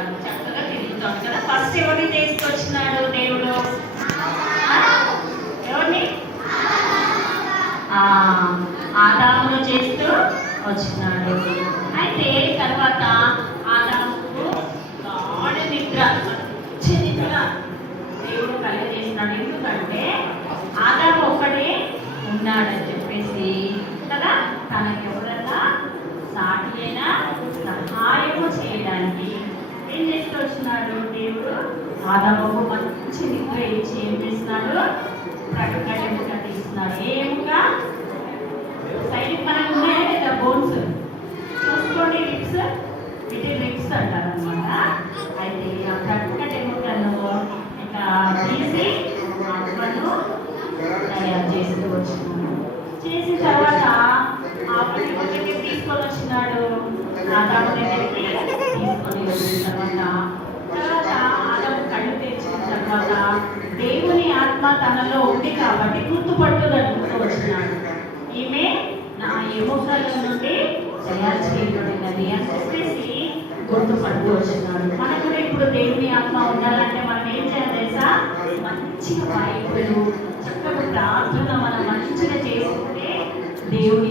వస్తున్నాడు, చక్కగా తిరుగుతాడు కదా. ఫస్ట్ ఎవరిని తీసుకొచ్చినాడు దేవుడు? ఎవరిని? ఆదామును చేస్తూ వచ్చినాడు. అయితే తర్వాత ఆదాముకు గాఢ నిద్ర, మంచి నిద్ర దేవుడు కలిగజేసినాడు. ఎందుకంటే ఆదాము ఒక్కడే ఉన్నాడని చెప్పేసి కదా, తనకి ఎవరన్నా సాటి అయినా సహాయము చేయడానికి ఏం చేస్తూ వచ్చినాడు దేవుడు? ఆదాముకు మంచి నిద్ర ఇచ్చి ఏం చేస్తున్నాడు? ప్రకటన తీస్తున్నాడు. ఏముగా సైడ్ మనకు ఉన్నాయా లేదా బోన్స్ చూసుకోండి, రిప్స్, వీటి రిప్స్ అంటారు అనమాట. అయితే ఆ ప్రకటన ఎముకను ఇంకా తీసి ఆత్మను తయారు చేస్తూ వచ్చినాడు. చేసిన తర్వాత ఆవిడ దగ్గరికి తీసుకొని వచ్చినాడు, ఆదాము దగ్గరికి తీసుకొని వచ్చిన తర్వాత ఆదాము కళ్ళు తెచ్చిన తర్వాత దేవుని ఆత్మ తనలో ఉంది కాబట్టి గుర్తుపట్టుదలుతూ వచ్చినాడు. ఈమె నా ఎముకల నుండి తయారు చేయబడినది అని చెప్పేసి గుర్తుపడుతూ వచ్చినాడు. మనకు కూడా ఇప్పుడు దేవుని ఆత్మ ఉండాలంటే మనం ఏం చేయాలి తెలుసా? మంచిగా బైబిల్, చక్కగా ప్రార్థన మనం మంచిగా చేసుకుంటే దేవుని